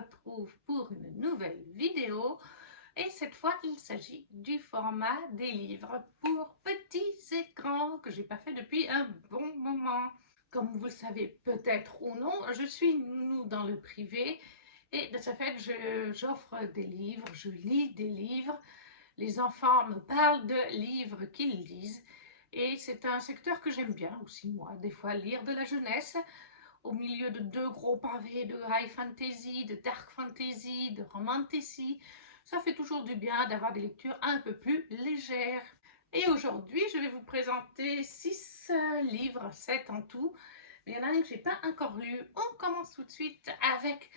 retrouve pour une nouvelle vidéo et cette fois il s'agit du format des livres pour petits écrans que j'ai pas fait depuis un bon moment. Comme vous le savez peut-être ou non, je suis nounou dans le privé et de ce fait j'offre des livres, je lis des livres, les enfants me parlent de livres qu'ils lisent et c'est un secteur que j'aime bien aussi moi, des fois lire de la jeunesse au milieu de deux gros pavés de high fantasy, de dark fantasy, de romantasy. Ça fait toujours du bien d'avoir des lectures un peu plus légères. Et aujourd'hui, je vais vous présenter 6 livres, 7 en tout. Mais il y en a un que je n'ai pas encore lu. On commence tout de suite avec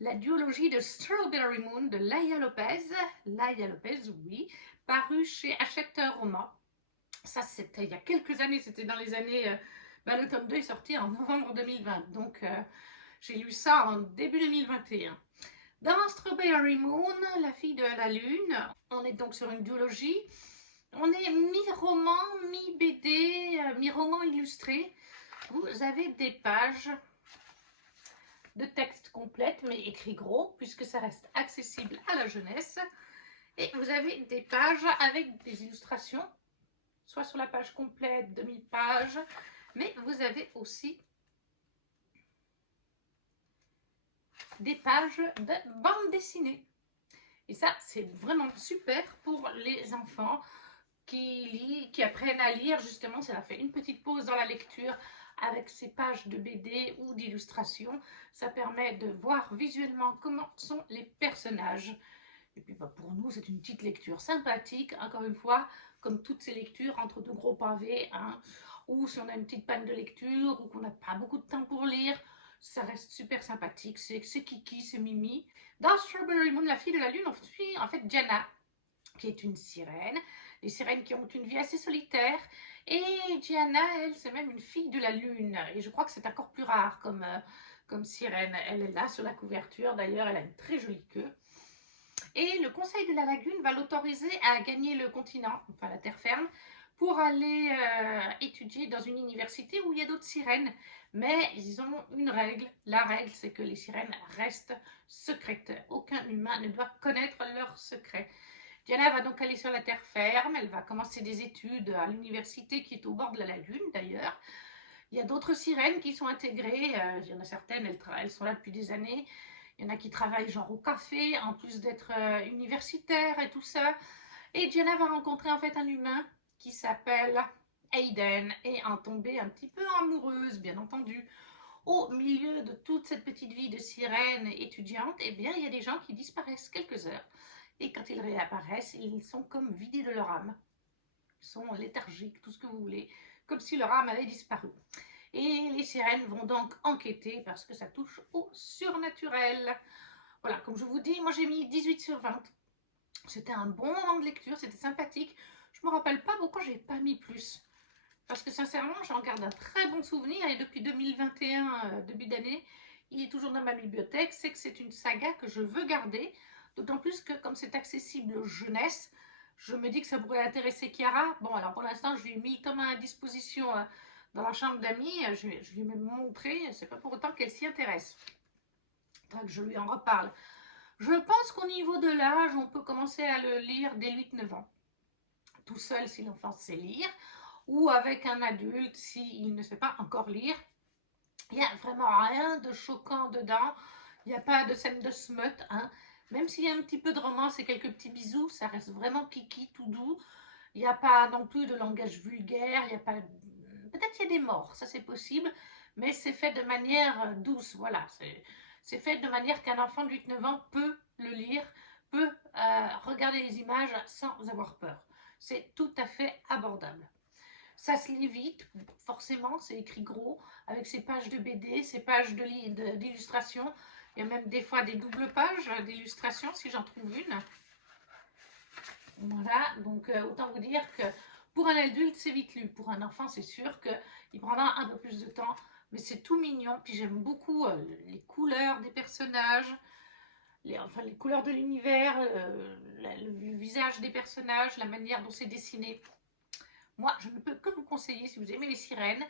la duologie de Strawberry Moon de Laia Lopez. Laia Lopez, oui, paru chez Hachette Roman. Ça, c'était il y a quelques années, c'était dans les années... le tome 2 est sorti en novembre 2020, donc j'ai lu ça en début 2021. Dans Strawberry Moon, la fille de la lune, on est donc sur une duologie. On est mi-roman, mi-BD, mi-roman illustré. Vous avez des pages de texte complètes, mais écrit gros, puisque ça reste accessible à la jeunesse. Et vous avez des pages avec des illustrations, soit sur la page complète, demi-page, mais vous avez aussi des pages de bande dessinée. Et ça, c'est vraiment super pour les enfants qui apprennent à lire, justement, ça leur fait une petite pause dans la lecture avec ces pages de BD ou d'illustrations. Ça permet de voir visuellement comment sont les personnages. Et puis pour nous, c'est une petite lecture sympathique, encore une fois, comme toutes ces lectures entre deux gros pavés, hein, ou si on a une petite panne de lecture, ou qu'on n'a pas beaucoup de temps pour lire, ça reste super sympathique, c'est Kiki, c'est Mimi. Dans Strawberry Moon, la fille de la lune, on suit en fait Diana, qui est une sirène, les sirènes qui ont une vie assez solitaire, et Diana, elle, c'est même une fille de la lune, et je crois que c'est encore plus rare comme sirène. Elle est là sur la couverture, d'ailleurs, elle a une très jolie queue. Et le Conseil de la Lagune va l'autoriser à gagner le continent, enfin la terre ferme, pour aller étudier dans une université où il y a d'autres sirènes. Mais ils ont une règle. La règle, c'est que les sirènes restent secrètes. Aucun humain ne doit connaître leurs secrets. Diana va donc aller sur la terre ferme. Elle va commencer des études à l'université qui est au bord de la lagune, d'ailleurs. Il y a d'autres sirènes qui sont intégrées. Il y en a certaines, elles sont là depuis des années. Il y en a qui travaillent genre au café, en plus d'être universitaire et tout ça. Et Diana va rencontrer en fait un humain qui s'appelle Aiden et en tomber un petit peu amoureuse, bien entendu. Au milieu de toute cette petite vie de sirène étudiante, eh bien, il y a des gens qui disparaissent quelques heures. Et quand ils réapparaissent, ils sont comme vidés de leur âme. Ils sont léthargiques, tout ce que vous voulez, comme si leur âme avait disparu. Et les sirènes vont donc enquêter parce que ça touche au surnaturel. Voilà, comme je vous dis, moi j'ai mis 18 sur 20. C'était un bon moment de lecture, c'était sympathique. Je ne me rappelle pas pourquoi j'ai pas mis plus. Parce que sincèrement, j'en garde un très bon souvenir et depuis 2021, début d'année, il est toujours dans ma bibliothèque. C'est que c'est une saga que je veux garder. D'autant plus que comme c'est accessible jeunesse, je me dis que ça pourrait intéresser Chiara. Bon, alors pour l'instant, je lui ai mis Thomas à disposition dans la chambre d'amis. Je lui ai même montré, c'est pas pour autant qu'elle s'y intéresse. Donc je lui en reparle. Je pense qu'au niveau de l'âge, on peut commencer à le lire dès 8-9 ans. Tout seul si l'enfant sait lire, ou avec un adulte s'il ne sait pas encore lire. Il n'y a vraiment rien de choquant dedans. Il n'y a pas de scène de smut, hein. Même s'il y a un petit peu de romance et quelques petits bisous, ça reste vraiment kiki, tout doux. Il n'y a pas non plus de langage vulgaire, il n'y a pas... Peut-être qu'il y a des morts, ça c'est possible, mais c'est fait de manière douce, voilà. C'est fait de manière qu'un enfant de 8-9 ans peut le lire, peut regarder les images sans avoir peur. C'est tout à fait abordable. Ça se lit vite, forcément, c'est écrit gros, avec ces pages de BD, ces pages d'illustration. Il y a même des fois des doubles pages d'illustration, si j'en trouve une. Voilà, donc autant vous dire que pour un adulte, c'est vite lu. Pour un enfant, c'est sûr qu'il prendra un peu plus de temps, mais c'est tout mignon. Puis j'aime beaucoup les couleurs des personnages, les couleurs de l'univers, le visage des personnages, la manière dont c'est dessiné. Moi, je ne peux que vous conseiller, si vous aimez les sirènes,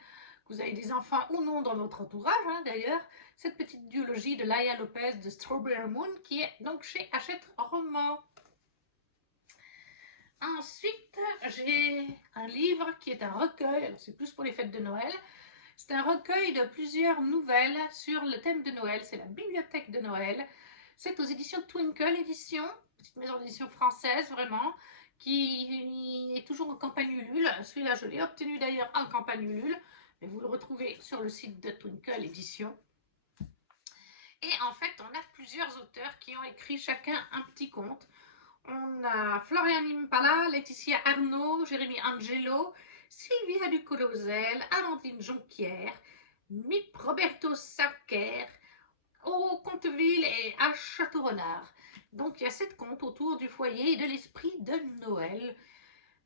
que vous avez des enfants ou non dans votre entourage, hein, d'ailleurs, cette petite duologie de Laia Lopez de Strawberry Moon qui est donc chez Hachette Roman. Ensuite, j'ai un livre qui est un recueil, c'est plus pour les fêtes de Noël. C'est un recueil de plusieurs nouvelles sur le thème de Noël. C'est la bibliothèque de Noël. C'est aux éditions Twinkle Édition, petite maison d'édition française vraiment, qui est toujours en campagne Ulule. Celui-là, je l'ai obtenu d'ailleurs en campagne Ulule, mais vous le retrouvez sur le site de Twinkle Édition. Et en fait, on a plusieurs auteurs qui ont écrit chacun un petit conte. On a Florian Impala, Laetitia Arnaud, Jérémy Angelo, Sylvia Ducolosel, Amandine Jonquière, Mip Roberto Sacker, au Conteville et à Château-Renard. Donc il y a 7 contes autour du foyer et de l'esprit de Noël.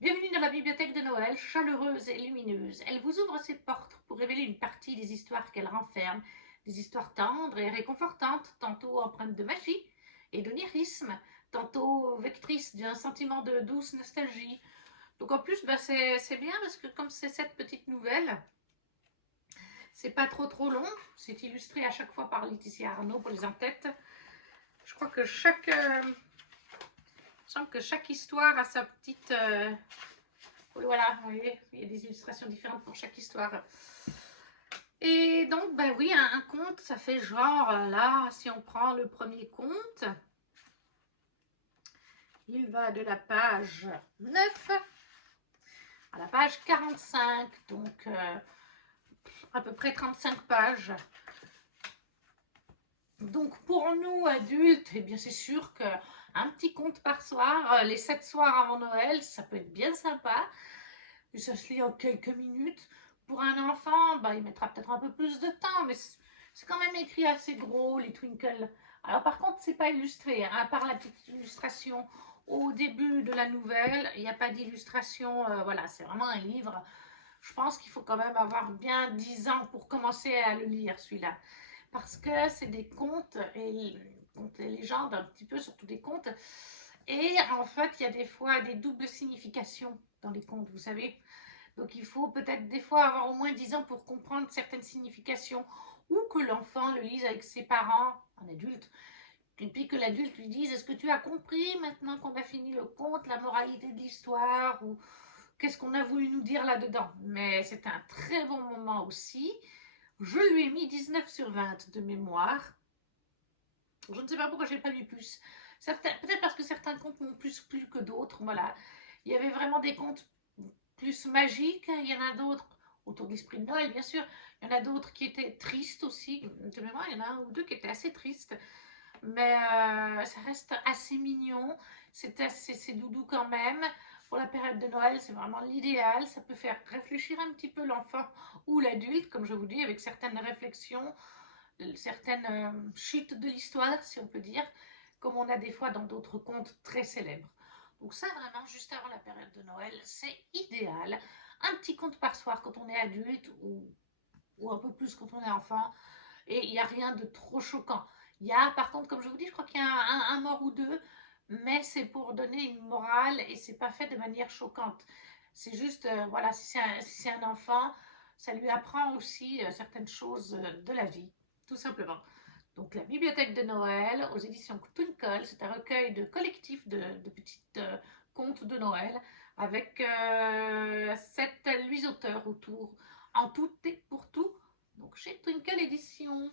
Bienvenue dans la bibliothèque de Noël, chaleureuse et lumineuse. Elle vous ouvre ses portes pour révéler une partie des histoires qu'elle renferme, des histoires tendres et réconfortantes, tantôt empreintes de magie et d'onirisme, tantôt vectrices d'un sentiment de douce nostalgie. Donc en plus, bah, c'est bien parce que comme c'est cette petite nouvelle, c'est pas trop long. C'est illustré à chaque fois par Laetitia Arnaud pour les en-têtes. Je crois que chaque histoire a sa petite... voilà, vous voyez, il y a des illustrations différentes pour chaque histoire. Et donc, bah oui, un conte, ça fait genre, là, si on prend le premier conte, il va de la page 9 à la page 45, donc à peu près 35 pages. Donc pour nous adultes, eh bien c'est sûr qu'un petit conte par soir, les 7 soirs avant Noël, ça peut être bien sympa. Et ça se lit en quelques minutes. Pour un enfant, bah, il mettra peut-être un peu plus de temps, mais c'est quand même écrit assez gros, les Twinkle. Alors par contre, c'est pas illustré, hein, à part la petite illustration au début de la nouvelle, il n'y a pas d'illustration, voilà, c'est vraiment un livre. Je pense qu'il faut quand même avoir bien 10 ans pour commencer à le lire, celui-là. Parce que c'est des contes et légendes un petit peu, surtout des contes. Et en fait, il y a des fois des doubles significations dans les contes, vous savez. Donc il faut peut-être des fois avoir au moins 10 ans pour comprendre certaines significations ou que l'enfant le lise avec ses parents, un adulte, et puis que l'adulte lui dise: est-ce que tu as compris maintenant qu'on a fini le conte, la moralité de l'histoire, ou qu'est-ce qu'on a voulu nous dire là-dedans. Mais c'est un très bon moment aussi. Je lui ai mis 19 sur 20 de mémoire. Je ne sais pas pourquoi je n'ai pas mis plus. Peut-être parce que certains contes m'ont plus plu que d'autres. Voilà. Il y avait vraiment des contes plus magiques. Il y en a d'autres autour de l'esprit de Noël, bien sûr. Il y en a d'autres qui étaient tristes aussi. De mémoire, il y en a un ou deux qui étaient assez tristes. Mais ça reste assez mignon. C'est doudou quand même. Pour la période de Noël, c'est vraiment l'idéal. Ça peut faire réfléchir un petit peu l'enfant ou l'adulte, comme je vous dis, avec certaines réflexions, certaines chutes de l'histoire, si on peut dire, comme on a des fois dans d'autres contes très célèbres. Donc ça, vraiment, juste avant la période de Noël, c'est idéal. Un petit conte par soir quand on est adulte ou un peu plus quand on est enfant. Et il n'y a rien de trop choquant. Il y a, par contre, comme je vous dis, je crois qu'il y a un mort ou deux, mais c'est pour donner une morale et c'est pas fait de manière choquante. C'est juste, voilà, si c'est un enfant, ça lui apprend aussi certaines choses de la vie, tout simplement. Donc, la bibliothèque de Noël aux éditions Twinkle, c'est un recueil de collectif de petites contes de Noël avec 7 auteurs autour, en tout et pour tout. Donc, chez Twinkle Édition.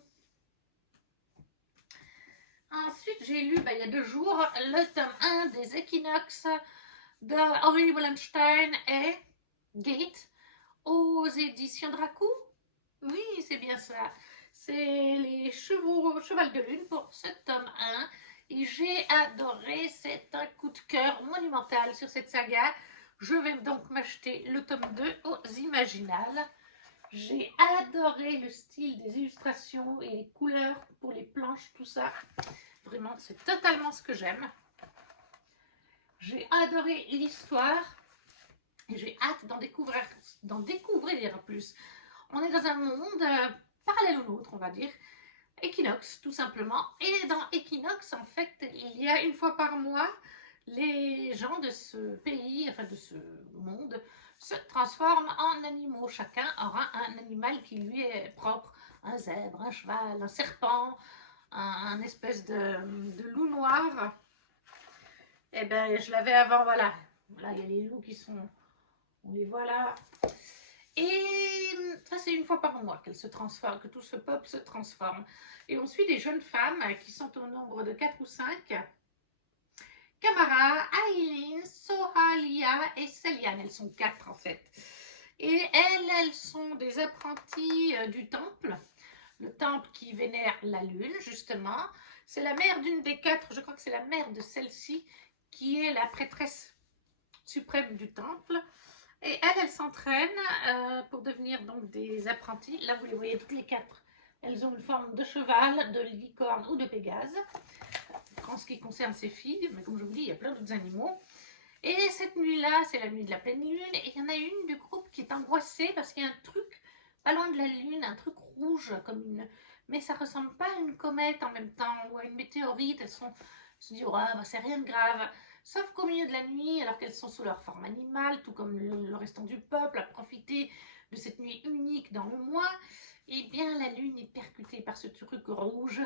Ensuite, j'ai lu, il y a 2 jours, le tome 1 des Équinoxes de Aurélie Wallenstein et Gate aux éditions Dracou. Oui, c'est bien ça. C'est les Cheval de Lune pour ce tome 1. Et j'ai adoré, c'est un coup de cœur monumental sur cette saga. Je vais donc m'acheter le tome 2 aux Imaginales. J'ai adoré le style des illustrations et les couleurs pour les planches, tout ça. Vraiment, c'est totalement ce que j'aime. J'ai adoré l'histoire et j'ai hâte d'en découvrir plus. On est dans un monde parallèle au nôtre, on va dire. Équinoxe, tout simplement. Et dans Équinoxe, en fait, il y a une fois par mois, les gens de ce pays, enfin de ce monde, se transforment en animaux chacun aura un animal qui lui est propre. Un zèbre, un cheval, un serpent, un espèce de loup noir. Et ben je l'avais avant, voilà. Là, il y a les loups qui sont... On les voit là. Et ça, c'est une fois par mois qu'elle se transforme, que tout ce peuple se transforme. Et on suit des jeunes femmes qui sont au nombre de 4 ou 5. Camara, Aileen, Sohalia et Céliane. Elles sont 4 en fait. Et elles sont des apprentis du temple. Le temple qui vénère la lune, justement. C'est la mère d'une des 4, je crois que c'est la mère de celle-ci, qui est la prêtresse suprême du temple. Et elles s'entraînent pour devenir donc des apprentis. Là, vous les voyez toutes les 4. Elles ont une forme de cheval, de licorne ou de pégase. En ce qui concerne ces filles, mais comme je vous dis, il y a plein d'autres animaux. Et cette nuit-là, c'est la nuit de la pleine lune. Et il y en a une du groupe qui est angoissée parce qu'il y a un truc pas loin de la lune, un truc rouge comme une... Mais ça ressemble pas à une comète en même temps ou à une météorite. Elles se disent, oh, bah, c'est rien de grave. Sauf qu'au milieu de la nuit, alors qu'elles sont sous leur forme animale, tout comme le restant du peuple, à profiter de cette nuit unique dans le mois, eh bien la lune est percutée par ce truc rouge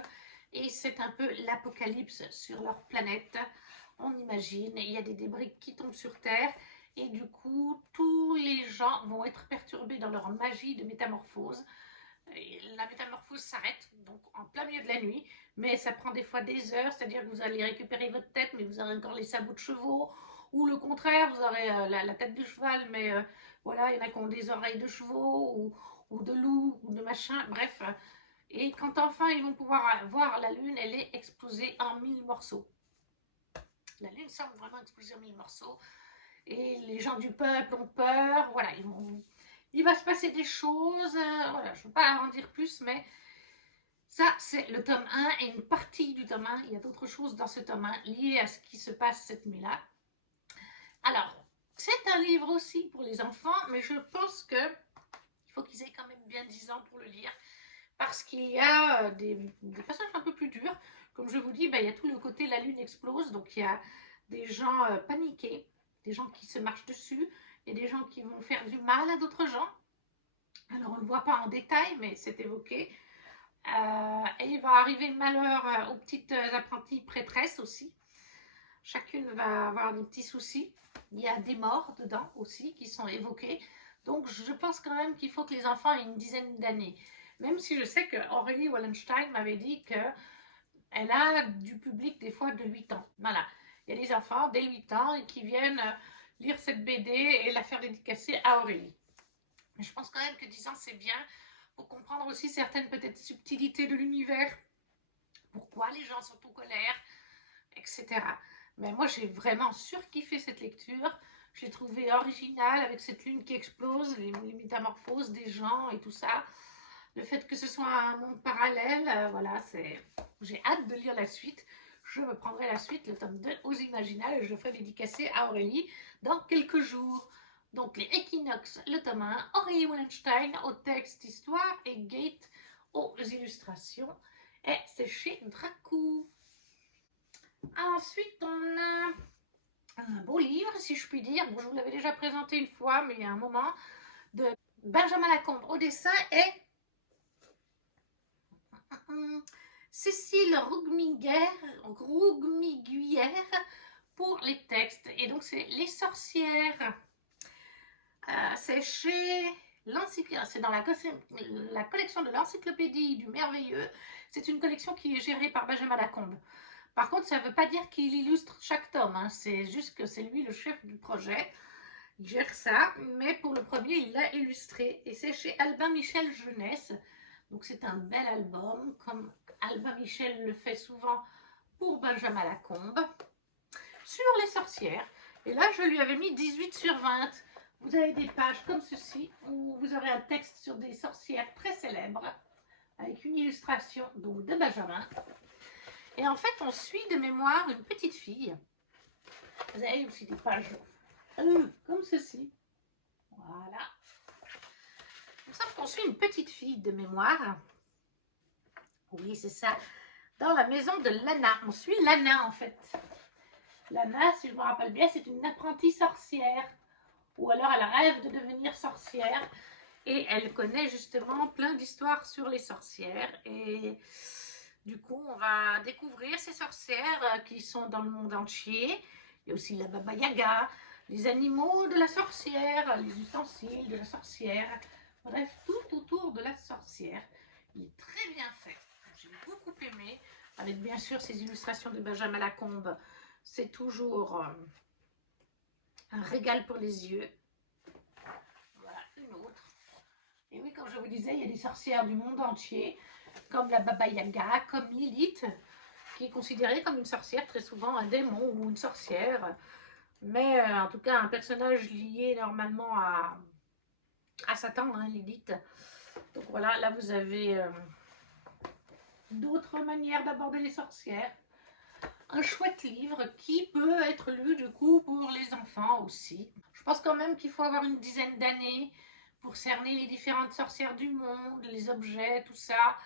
et c'est un peu l'apocalypse sur leur planète. On imagine, il y a des débris qui tombent sur Terre et du coup, tous les gens vont être perturbés dans leur magie de métamorphose. Et la métamorphose s'arrête donc en plein milieu de la nuit, mais ça prend des fois des heures, c'est-à-dire que vous allez récupérer votre tête, mais vous aurez encore les sabots de chevaux, ou le contraire, vous aurez la tête de cheval, mais voilà, il y en a qui ont des oreilles de chevaux, ou de loup, ou de machin, bref. Et quand enfin ils vont pouvoir voir la lune, elle est explosée en 1000 morceaux. La lune semble vraiment exploser en 1000 morceaux, et les gens du peuple ont peur, voilà, il va se passer des choses, voilà, je ne veux pas en dire plus, mais ça, c'est le tome 1 et une partie du tome 1. Il y a d'autres choses dans ce tome 1 liées à ce qui se passe cette nuit-là. Alors, c'est un livre aussi pour les enfants, mais je pense qu'il faut qu'ils aient quand même bien 10 ans pour le lire, parce qu'il y a des passages un peu plus durs. Comme je vous dis, il y a tout le côté la lune explose, donc il y a des gens paniqués, des gens qui se marchent dessus, et des gens qui vont faire du mal à d'autres gens. Alors on ne le voit pas en détail, mais c'est évoqué. Et il va arriver malheur aux petites apprenties prêtresses aussi. Chacune va avoir des petits soucis. Il y a des morts dedans aussi qui sont évoqués. Donc je pense quand même qu'il faut que les enfants aient une dizaine d'années. Même si je sais que Aurélie Wallenstein m'avait dit qu'elle a du public des fois de 8 ans. Voilà. Il y a des enfants dès 8 ans qui viennent lire cette BD et la faire dédicacer à Aurélie. Mais je pense quand même que 10 ans c'est bien pour comprendre aussi certaines peut-être subtilités de l'univers. Pourquoi les gens sont en colère, etc. Mais moi j'ai vraiment surkiffé cette lecture. Je l'ai trouvée originale avec cette lune qui explose, les métamorphoses des gens et tout ça. Le fait que ce soit un monde parallèle, voilà, j'ai hâte de lire la suite. Je me prendrai la suite, le tome 2 aux Imaginales, et je le ferai dédicacer à Aurélie dans quelques jours. Donc les Équinoxes, le tome 1, Aurélie Wallenstein au texte, histoire et Gate aux illustrations. Et c'est chez Dracou. Ensuite, on a un beau livre, si je puis dire. Bon, je vous l'avais déjà présenté une fois, mais il y a un moment, de Benjamin Lacombe au dessin et Cécile Rougmiguière pour les textes. Et donc, c'est Les Sorcières. C'est chez l'encyclopédie, c'est dans la collection de l'Encyclopédie du Merveilleux. C'est une collection qui est gérée par Benjamin Lacombe. Par contre, ça ne veut pas dire qu'il illustre chaque tome, hein. C'est juste que c'est lui le chef du projet. Il gère ça, mais pour le premier, il l'a illustré. Et c'est chez Albin Michel Jeunesse. Donc c'est un bel album, comme Albin Michel le fait souvent pour Benjamin Lacombe. Sur les sorcières. Et là, je lui avais mis 18 sur 20. Vous avez des pages comme ceci, où vous aurez un texte sur des sorcières très célèbres, avec une illustration donc, de Benjamin. Et en fait, on suit de mémoire une petite fille. Vous avez aussi des pages comme ceci. Voilà. Il me semble qu'on suit une petite fille de mémoire. Oui, c'est ça. Dans la maison de Lana. On suit Lana, en fait. Lana, si je me rappelle bien, c'est une apprentie sorcière. Ou alors elle rêve de devenir sorcière. Et elle connaît justement plein d'histoires sur les sorcières. Et du coup, on va découvrir ces sorcières qui sont dans le monde entier. Il y a aussi la Baba Yaga, les animaux de la sorcière, les ustensiles de la sorcière. Bref, tout autour de la sorcière. Il est très bien fait. J'ai beaucoup aimé. Avec bien sûr ces illustrations de Benjamin Lacombe. C'est toujours un régal pour les yeux. Voilà, une autre. Et oui, comme je vous disais, il y a des sorcières du monde entier, comme la Baba Yaga, comme Lilith, qui est considérée comme une sorcière, très souvent un démon ou une sorcière, mais en tout cas un personnage lié normalement à Satan, hein, Lilith. Donc voilà, là vous avez d'autres manières d'aborder les sorcières. Un chouette livre qui peut être lu du coup pour les enfants aussi. Je pense quand même qu'il faut avoir une dizaine d'années pour cerner les différentes sorcières du monde, les objets, tout ça.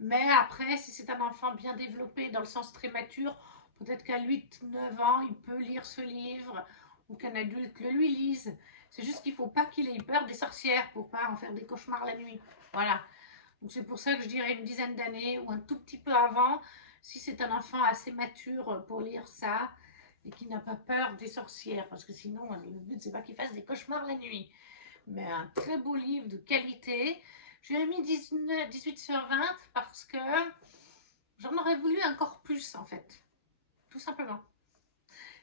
Mais après, si c'est un enfant bien développé dans le sens très mature, peut-être qu'à 8-9 ans, il peut lire ce livre ou qu'un adulte le lui lise. C'est juste qu'il ne faut pas qu'il ait peur des sorcières pour pas en faire des cauchemars la nuit. Voilà. Donc c'est pour ça que je dirais une dizaine d'années ou un tout petit peu avant, si c'est un enfant assez mature pour lire ça et qui n'a pas peur des sorcières. Parce que sinon, le but, c'est pas qu'il fasse des cauchemars la nuit. Mais un très beau livre de qualité. J'ai mis 18 sur 20 parce que j'en aurais voulu encore plus en fait, tout simplement.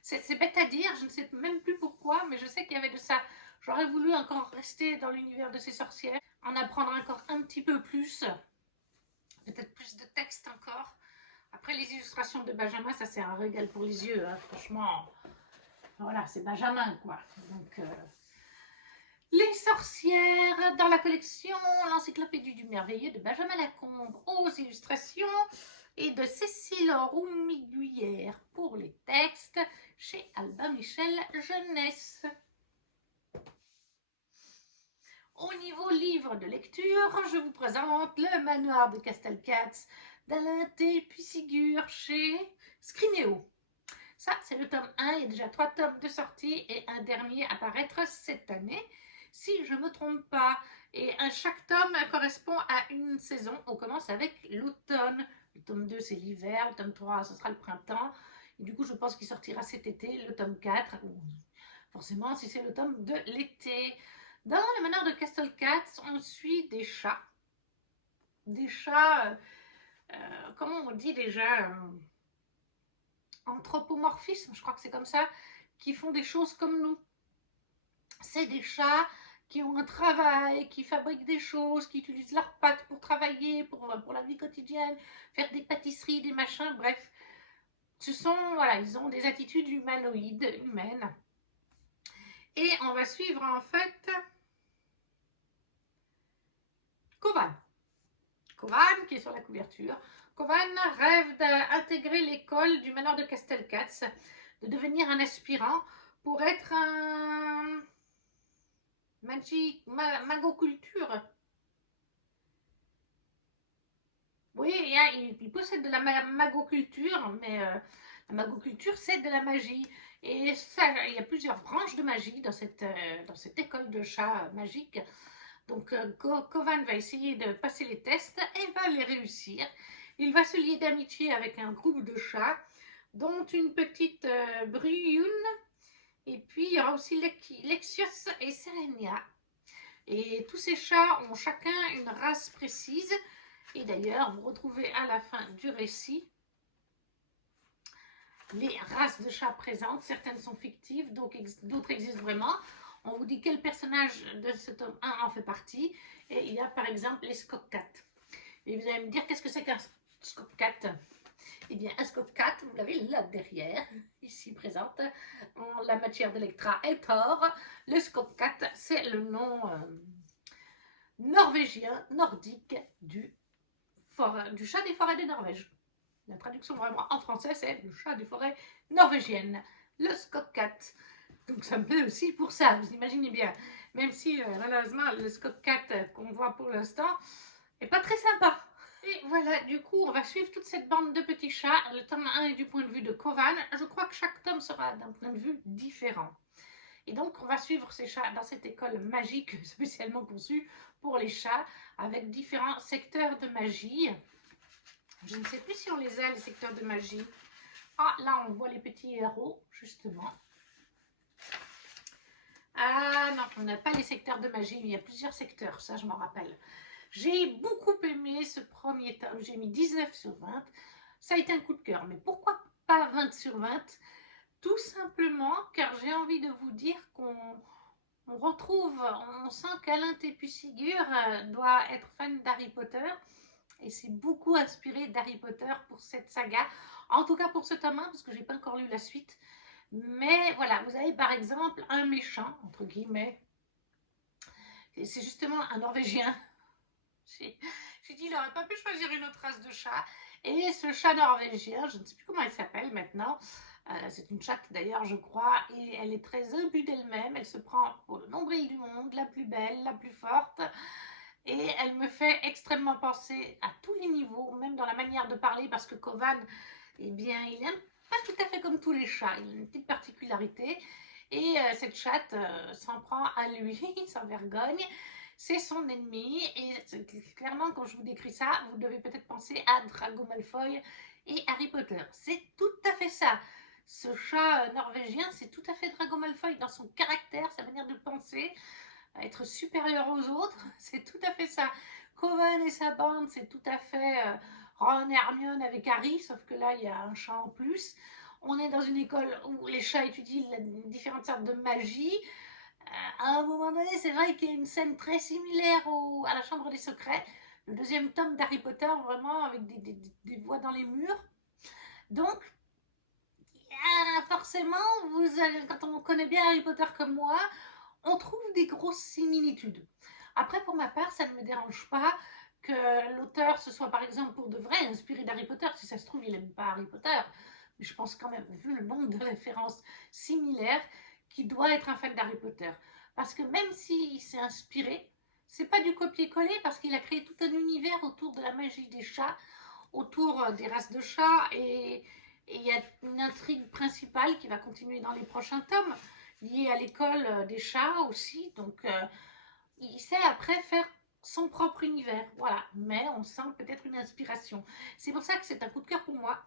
C'est bête à dire, je ne sais même plus pourquoi, mais je sais qu'il y avait de ça. J'aurais voulu encore rester dans l'univers de ces sorcières, en apprendre encore un petit peu plus, peut-être plus de texte encore. Après les illustrations de Benjamin, ça c'est un régal pour les yeux, hein, franchement. Voilà, c'est Benjamin quoi. Donc les sorcières dans la collection L'Encyclopédie du Merveilleux de Benjamin Lacombe aux illustrations et de Cécile Roumiguière pour les textes chez Albin Michel Jeunesse. Au niveau livre de lecture, je vous présente le manoir de Castelcats d'Alain T. Puységur chez Scrinéo. Ça, c'est le tome 1, il y a déjà 3 tomes de sortie et un dernier à paraître cette année, si je ne me trompe pas. Et chaque tome correspond à une saison. On commence avec l'automne. Le tome 2, c'est l'hiver. Le tome 3, ce sera le printemps. Et du coup, je pense qu'il sortira cet été. Le tome 4, forcément, si c'est le tome de l'été. Dans le manoir de Castelcats, on suit des chats. Des chats, comment on dit déjà anthropomorphisme, je crois que c'est comme ça, qui font des choses comme nous. C'est des chats qui ont un travail, qui fabriquent des choses, qui utilisent leurs pattes pour travailler, pour la vie quotidienne, faire des pâtisseries, des machins, bref. Ce sont, voilà, ils ont des attitudes humanoïdes, humaines. Et on va suivre en fait Kovan. Kovan qui est sur la couverture. Kovan rêve d'intégrer l'école du manoir de Castelcats, de devenir un aspirant pour être un magoculture. Oui, il possède de la magoculture, mais la magoculture, c'est de la magie. Et ça, il y a plusieurs branches de magie dans cette école de chats magique. Donc, Kovan va essayer de passer les tests et va les réussir. Il va se lier d'amitié avec un groupe de chats, dont une petite Bruyune. Et puis, il y aura aussi Lexios et Serenia. Et tous ces chats ont chacun une race précise. Et d'ailleurs, vous retrouvez à la fin du récit les races de chats présentes. Certaines sont fictives, d'autres existent vraiment. On vous dit quel personnage de ce tome 1 en fait partie. Et il y a par exemple les Skopkat. Et vous allez me dire, qu'est-ce que c'est qu'un Skopkat? Eh bien, un Skopkat, vous l'avez là derrière, ici présente, en la matière d'Electra est or. Le Skopkat, c'est le nom norvégien, nordique du chat des forêts de Norvège. La traduction vraiment en français, c'est le chat des forêts norvégiennes, le Skopkat. Donc ça me plaît aussi pour ça, vous imaginez bien. Même si malheureusement le Skopkat qu'on voit pour l'instant n'est pas très sympa. Et voilà, du coup, on va suivre toute cette bande de petits chats. Le tome 1 est du point de vue de Kovan. Je crois que chaque tome sera d'un point de vue différent. Et donc, on va suivre ces chats dans cette école magique spécialement conçue pour les chats, avec différents secteurs de magie. Je ne sais plus si on les a, les secteurs de magie. Ah, là, on voit les petits héros, justement. Ah non, on n'a pas les secteurs de magie, mais il y a plusieurs secteurs, ça je m'en rappelle. J'ai beaucoup aimé ce premier tome, j'ai mis 19 sur 20. Ça a été un coup de cœur, mais pourquoi pas 20 sur 20? Tout simplement car j'ai envie de vous dire qu'on retrouve, on sent qu'Alain Tépucigur doit être fan d'Harry Potter et c'est beaucoup inspiré d'Harry Potter pour cette saga. En tout cas pour ce tome 1, parce que j'ai pas encore lu la suite. Mais voilà, vous avez par exemple un méchant, entre guillemets, c'est justement un Norvégien. J'ai dit, il n'aurait pas pu choisir une autre race de chat. Et ce chat norvégien, je ne sais plus comment il s'appelle maintenant, c'est une chatte d'ailleurs, je crois, et elle est très imbue d'elle-même. Elle se prend pour le nombril du monde, la plus belle, la plus forte. Et elle me fait extrêmement penser à tous les niveaux, même dans la manière de parler, parce que Kovan, eh bien, il est pas tout à fait comme tous les chats. Il a une petite particularité. Et cette chatte s'en prend à lui, sans vergogne. C'est son ennemi. Et clairement, quand je vous décris ça, vous devez peut-être penser à Drago Malfoy et Harry Potter. C'est tout à fait ça. Ce chat norvégien, c'est tout à fait Drago Malfoy dans son caractère, sa manière de penser, à être supérieur aux autres. C'est tout à fait ça. Coven et sa bande, c'est tout à fait Ron et Hermione avec Harry, sauf que là, il y a un chat en plus. On est dans une école où les chats étudient différentes sortes de magie. À un moment donné, c'est vrai qu'il y a une scène très similaire à la Chambre des Secrets, le deuxième tome d'Harry Potter, vraiment avec des voix dans les murs. Donc, forcément, quand on connaît bien Harry Potter comme moi, on trouve des grosses similitudes. Après, pour ma part, ça ne me dérange pas que l'auteur se soit, par exemple, pour de vrai inspiré d'Harry Potter. Si ça se trouve, il n'aime pas Harry Potter. Mais je pense quand même, vu le nombre de références similaires, qu'il doit être un fan d'Harry Potter. Parce que même s'il s'est inspiré, c'est pas du copier-coller, parce qu'il a créé tout un univers autour de la magie des chats, autour des races de chats, et il y a une intrigue principale qui va continuer dans les prochains tomes, liée à l'école des chats aussi. Donc, il sait après faire son propre univers, voilà. Mais on sent peut-être une inspiration. C'est pour ça que c'est un coup de cœur pour moi.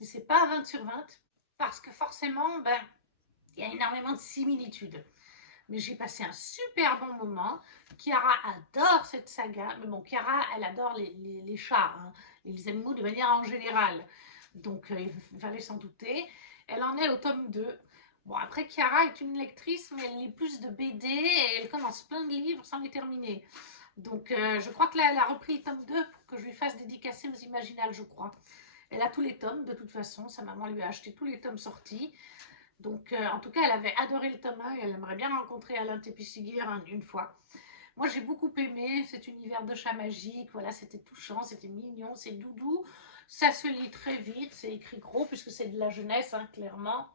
Mais c'est pas un 20 sur 20, parce que forcément, ben, il y a énormément de similitudes. Mais j'ai passé un super bon moment. Chiara adore cette saga. Mais bon, Chiara, elle adore les chats, hein, les animaux de manière en général. Donc, il fallait s'en douter. Elle en est au tome 2. Bon, après, Chiara est une lectrice, mais elle lit plus de BD et elle commence plein de livres sans les terminer. Donc, je crois que là, elle a repris le tome 2 pour que je lui fasse dédicacer aux Imaginales, je crois. Elle a tous les tomes, de toute façon. Sa maman lui a acheté tous les tomes sortis. Donc, en tout cas, elle avait adoré le tome 1 et elle aimerait bien rencontrer Alain Tépucigur une fois. Moi, j'ai beaucoup aimé cet univers de chat magique. Voilà, c'était touchant, c'était mignon, c'est doudou. Ça se lit très vite, c'est écrit gros puisque c'est de la jeunesse, hein, clairement.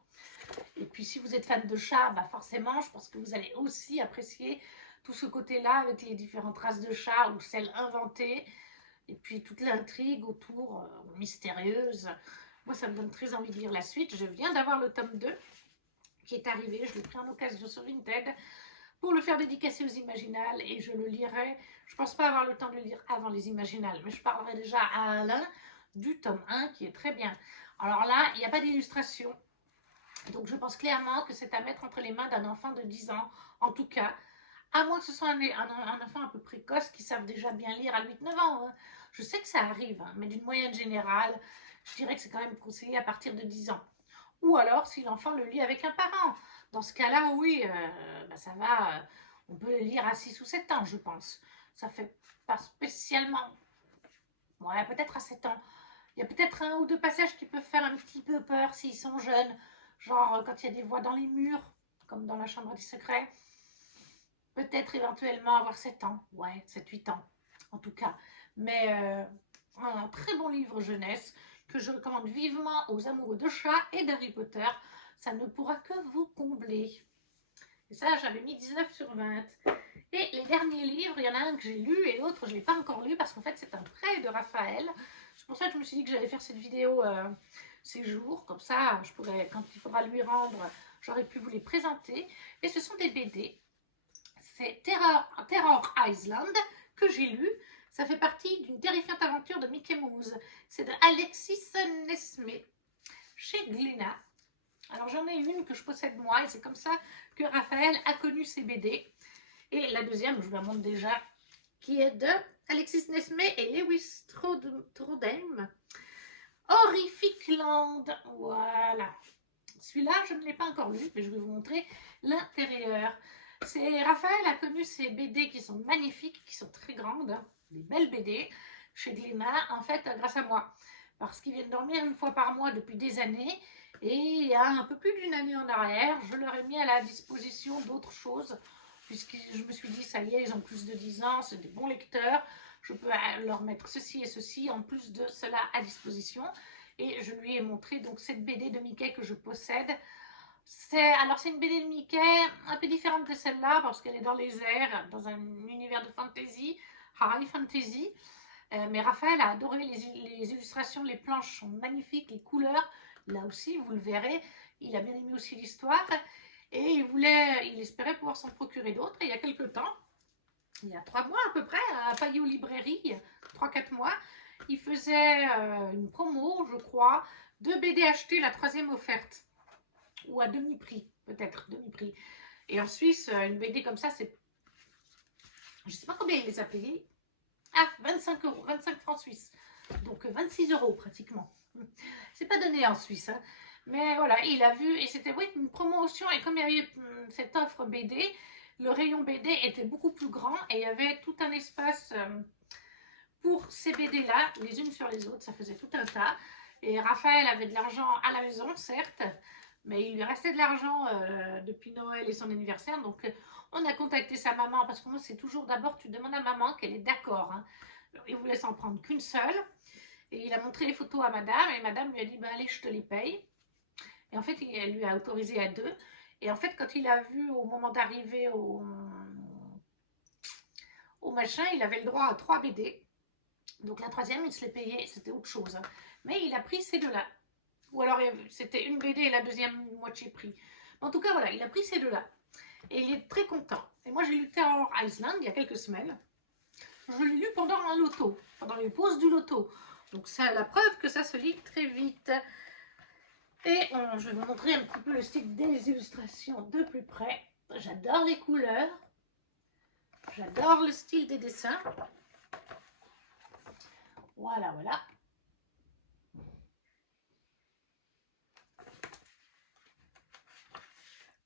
Et puis, si vous êtes fan de chat, bah forcément, je pense que vous allez aussi apprécier tout ce côté-là avec les différentes races de chats ou celles inventées. Et puis, toute l'intrigue autour, mystérieuse. Moi, ça me donne très envie de lire la suite. Je viens d'avoir le tome 2 qui est arrivé. Je l'ai pris en occasion sur Vinted pour le faire dédicacer aux Imaginales et je le lirai. Je ne pense pas avoir le temps de le lire avant les Imaginales, mais je parlerai déjà à Alain du tome 1 qui est très bien. Alors là, il n'y a pas d'illustration. Donc je pense clairement que c'est à mettre entre les mains d'un enfant de 10 ans, en tout cas, à moins que ce soit un enfant un peu précoce qui savent déjà bien lire à 8-9 ans. Hein. Je sais que ça arrive, hein, mais d'une moyenne générale, je dirais que c'est quand même conseillé à partir de 10 ans. Ou alors si l'enfant le lit avec un parent. Dans ce cas-là, oui, bah ça va, on peut le lire à 6 ou 7 ans, je pense. Ça fait pas spécialement, ouais, peut-être à 7 ans. Il y a peut-être un ou deux passages qui peuvent faire un petit peu peur s'ils sont jeunes, genre quand il y a des voix dans les murs, comme dans la chambre des secrets. Peut-être éventuellement avoir 7 ans, ouais, 7-8 ans, en tout cas. Mais un très bon livre jeunesse que je recommande vivement aux amoureux de chats et d'Harry Potter. Ça ne pourra que vous combler. Et ça, j'avais mis 19 sur 20. Et les derniers livres, il y en a un que j'ai lu et l'autre, je ne l'ai pas encore lu parce qu'en fait, c'est un prêt de Raphaël. C'est pour ça que je me suis dit que j'allais faire cette vidéo ces jours. Comme ça, je pourrais, quand il faudra lui rendre, j'aurais pu vous les présenter. Et ce sont des BD. C'est Terror Island que j'ai lu. Ça fait partie d'une terrifiante aventure de Mickey Mouse. C'est de Alexis Nesmé chez Glénat. Alors j'en ai une que je possède moi et c'est comme ça que Raphaël a connu ces BD. Et la deuxième, je vous la montre déjà, qui est de Alexis Nesmé et Lewis Trondheim. Horrific Land. Voilà. Celui-là, je ne l'ai pas encore lu, mais je vais vous montrer l'intérieur. Raphaël a connu ces BD qui sont magnifiques, qui sont très grandes, des belles BD, chez Glénat, en fait, grâce à moi. Parce qu'ils viennent dormir une fois par mois depuis des années. Et il y a un peu plus d'une année en arrière, je leur ai mis à la disposition d'autres choses, puisque je me suis dit, ça y est, ils ont plus de 10 ans, c'est des bons lecteurs, je peux leur mettre ceci et ceci, en plus de cela à disposition. Et je lui ai montré donc cette BD de Mickey que je possède. Alors c'est une BD de Mickey un peu différente de celle-là, parce qu'elle est dans les airs, dans un univers de fantasy, high fantasy. Mais Raphaël a adoré les illustrations, les planches sont magnifiques, les couleurs, là aussi vous le verrez, il a bien aimé aussi l'histoire et il espérait pouvoir s'en procurer d'autres. Il y a quelques temps, il y a 3 mois à peu près, à Payot Librairie, 3-4 mois, il faisait une promo, je crois, de BD achetés, la 3e offerte, ou à demi-prix, peut-être, demi-prix. Et en Suisse, une BD comme ça, c'est, je ne sais pas combien il les a payés. Ah, 25 euros, 25 francs suisses. Donc 26 euros pratiquement. C'est pas donné en Suisse. Hein. Mais voilà, il a vu, et c'était oui, une promotion. Et comme il y avait cette offre BD, le rayon BD était beaucoup plus grand. Et il y avait tout un espace pour ces BD-là, les unes sur les autres. Ça faisait tout un tas. Et Raphaël avait de l'argent à la maison, certes. Mais il lui restait de l'argent depuis Noël et son anniversaire. Donc on a contacté sa maman, parce que moi c'est toujours d'abord tu demandes à maman qu'elle est d'accord. Hein. Il voulait s'en prendre qu'une seule. Et il a montré les photos à madame. Et madame lui a dit, bah, allez, je te les paye. Et en fait, elle lui a autorisé à 2. Et en fait, quand il a vu au moment d'arriver au machin, il avait le droit à 3 BD. Donc la 3e, il se les payait, c'était autre chose. Hein. Mais il a pris ces 2-là. Ou alors, c'était une BD et la deuxième moitié prix. En tout cas, voilà, il a pris ces 2-là. Et il est très content. Et moi, j'ai lu Terror Island il y a quelques semaines. Je l'ai lu pendant un loto, pendant les pauses du loto. Donc, c'est la preuve que ça se lit très vite. Et je vais vous montrer un petit peu le style des illustrations de plus près. J'adore les couleurs. J'adore le style des dessins. Voilà, voilà.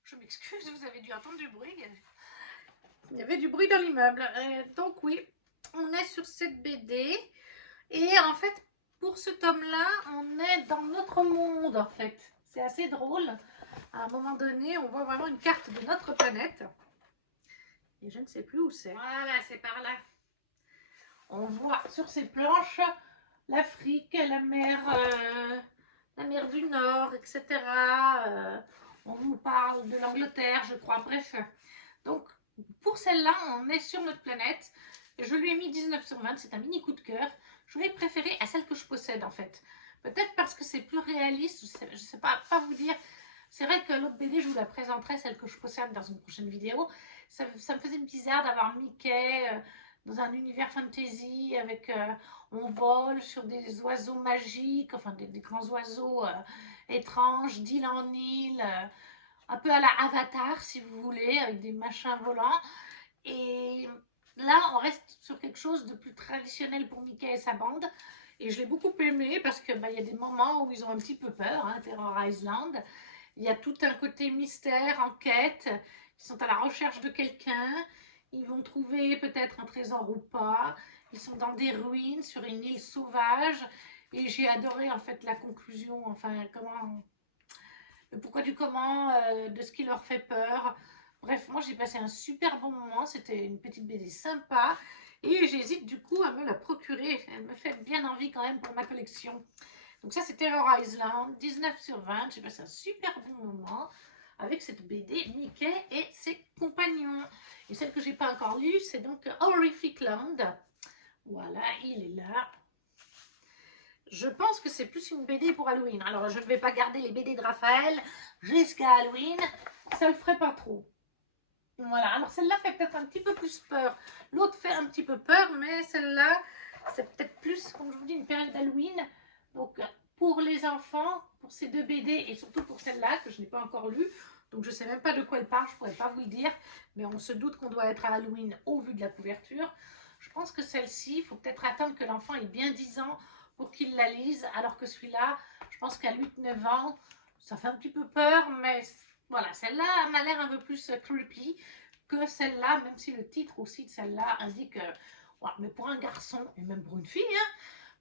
Je m'excuse, vous avez dû entendre du bruit. Il y avait du bruit dans l'immeuble. Donc oui, on est sur cette BD. Et en fait, pour ce tome-là, on est dans notre monde, en fait. C'est assez drôle. À un moment donné, on voit vraiment une carte de notre planète. Et je ne sais plus où c'est. Voilà, c'est par là. On voit sur ces planches l'Afrique, la mer du Nord, etc. On nous parle de l'Angleterre, je crois. Bref. Donc, pour celle-là, on est sur notre planète. Je lui ai mis 19 sur 20. C'est un mini coup de cœur. Je l'ai préféré à celle que je possède, en fait. Peut-être parce que c'est plus réaliste. Je ne sais pas vous dire. C'est vrai que l'autre BD, je vous la présenterai, celle que je possède dans une prochaine vidéo. Ça me faisait bizarre d'avoir Mickey dans un univers fantasy avec on vole sur des oiseaux magiques, enfin des grands oiseaux étranges, d'île en île, un peu à la Avatar si vous voulez, avec des machins volants. Et là, on reste sur quelque chose de plus traditionnel pour Mickey et sa bande. Et je l'ai beaucoup aimé parce qu'il y a des moments où ils ont un petit peu peur, hein, Terror Island. Il y a tout un côté mystère, enquête. Ils sont à la recherche de quelqu'un. Ils vont trouver peut-être un trésor ou pas. Ils sont dans des ruines sur une île sauvage. Et j'ai adoré en fait la conclusion, enfin le pourquoi du comment, de ce qui leur fait peur. Bref, moi j'ai passé un super bon moment. C'était une petite BD sympa. Et j'hésite du coup à me la procurer. Elle me fait bien envie quand même pour ma collection. Donc ça, c'est Terror Island, 19 sur 20. J'ai passé un super bon moment avec cette BD Mickey et ses compagnons. Et celle que j'ai pas encore lue, c'est donc Horrific Land. Voilà, il est là. Je pense que c'est plus une BD pour Halloween. Alors, je ne vais pas garder les BD de Raphaël jusqu'à Halloween. Ça le ferait pas trop. Voilà. Alors, celle-là fait peut-être un petit peu plus peur. L'autre fait un petit peu peur, mais celle-là, c'est peut-être plus, comme je vous dis, une période d'Halloween. Donc, pour les enfants, pour ces deux BD, et surtout pour celle-là, que je n'ai pas encore lue, donc je ne sais même pas de quoi elle parle, je ne pourrais pas vous le dire, mais on se doute qu'on doit être à Halloween au vu de la couverture. Je pense que celle-ci, il faut peut-être attendre que l'enfant ait bien 10 ans pour qu'il la lise, alors que celui-là, je pense qu'à 8-9 ans, ça fait un petit peu peur, mais voilà, celle-là m'a l'air un peu plus creepy que celle-là, même si le titre aussi de celle-là indique, ouais, mais pour un garçon, et même pour une fille, hein,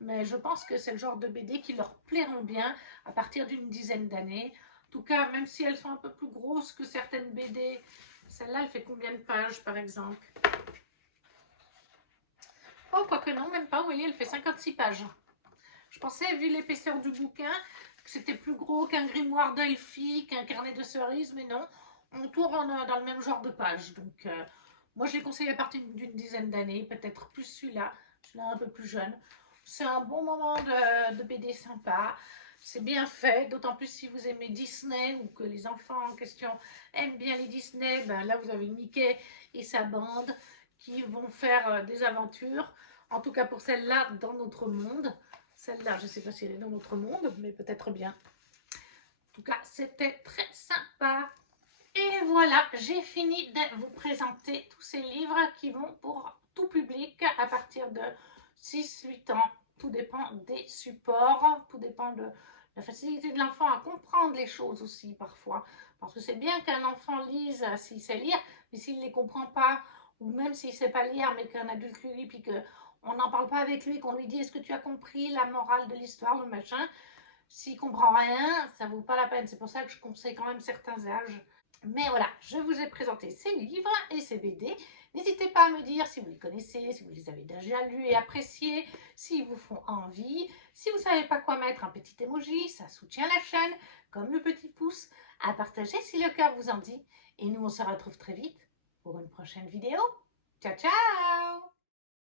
mais je pense que c'est le genre de BD qui leur plairont bien à partir d'une dizaine d'années. En tout cas, même si elles sont un peu plus grosses que certaines BD, celle-là, elle fait combien de pages, par exemple? Oh, quoique non, même pas, vous voyez, elle fait 56 pages. Je pensais, vu l'épaisseur du bouquin, que c'était plus gros qu'un grimoire d'Elfie, qu'un carnet de cerises, mais non, on tourne dans le même genre de page. Donc, moi, je les conseille à partir d'une dizaine d'années, peut-être plus celui-là un peu plus jeune. C'est un bon moment de BD sympa. C'est bien fait, d'autant plus si vous aimez Disney ou que les enfants en question aiment bien les Disney. Ben là, vous avez Mickey et sa bande qui vont faire des aventures. En tout cas pour celle-là, dans notre monde. Celle-là, je ne sais pas si elle est dans notre monde, mais peut-être bien. En tout cas, c'était très sympa. Et voilà, j'ai fini de vous présenter tous ces livres qui vont pour tout public à partir de 6-8 ans. Tout dépend des supports, tout dépend de la facilité de l'enfant à comprendre les choses aussi parfois. Parce que c'est bien qu'un enfant lise s'il sait lire, mais s'il ne les comprend pas, ou même s'il ne sait pas lire, mais qu'un adulte lui, puis qu'on n'en parle pas avec lui, qu'on lui dit est-ce que tu as compris la morale de l'histoire, le machin, s'il ne comprend rien, ça ne vaut pas la peine. C'est pour ça que je conseille quand même certains âges. Mais voilà, je vous ai présenté ces livres et ces BD. N'hésitez pas à me dire si vous les connaissez, si vous les avez déjà lus et appréciés, s'ils vous font envie. Si vous ne savez pas quoi mettre, un petit emoji, ça soutient la chaîne, comme le petit pouce, à partager si le cœur vous en dit. Et nous, on se retrouve très vite pour une prochaine vidéo. Ciao, ciao!